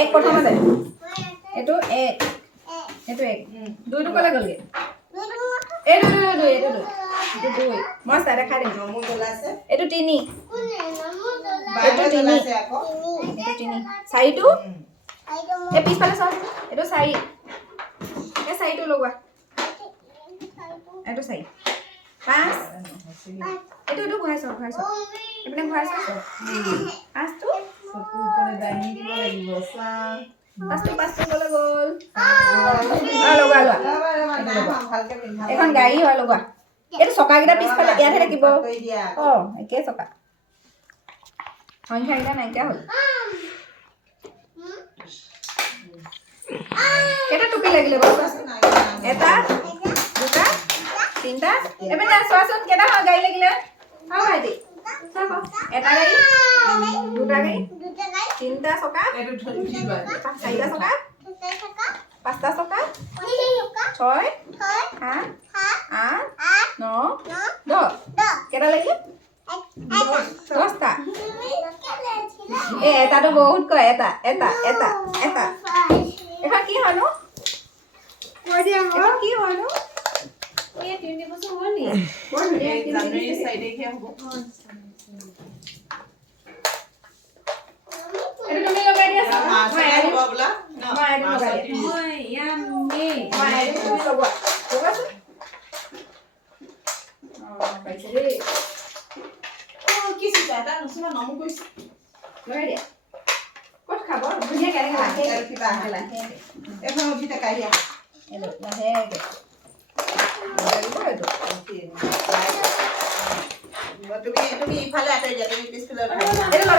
এক প্ৰথমতে এইটো এক এইটো এক দুইটো ক'লে গ'লগে এইটো দুই এইটো দুই মই চাই দেখাই দিম এইটো তিনি এইটো তিনি এইটো তিনি চাৰিটো এই পিছফালে চাওক এইটো চাৰি এই চাৰিটো লগোৱা এইটো চাৰি পাঁচ এইটো ঘূৰাই চাওক এইপিনে ঘূৰাই চাওক পাঁচটো পাঁচটো গ'লে গ'ল লগোৱা এখন গাড়ী হয় লগোৱা এইটো চকাকেইটা পিছফালে ইয়াতহে থাকিব অঁ একেই চকা সংখ্যাকেইটা নাইকিয়া হ'ল কেইটা টুপি লাগিলে বাৰু এটা দুটা তিনিটা এপিনে চোৱাচোন কেইটা হয় গাড়ী লাগিলে ভাইটি এটা গাড়ী দুটা গাড়ী তিনিটা চকা চাৰিটা চকা পাঁচটা চকা ছয় সাত আঠ ন দহ কেইটা লাগিলে দহটা এটাতো বহুত কয় এটা এটা এটা এটা এখন কি হয়নো এখন কি হয়নো এই 3 বছৰ হ'ল নি জানুৱাৰী 4 তাৰিখে হ'ব এটা তুমি লগাই দিয়া মই আইডি ববলা মই আইডি লগাই দিয়া মই ইয়ামে মই আইডি তুমি লগোৱা লগোৱাছো পাইছে দেই কি সিজাটা নছিবা নমু কৈছে লগাই দিয়া ক'ত খাব ধুনীয়া কেনে লাহে কিবা লাহে এখন উঠিতে কাই দিয়া এলো লাহে তুমি ইফালে আঁতৰি দিয়া তুমি পিছফালে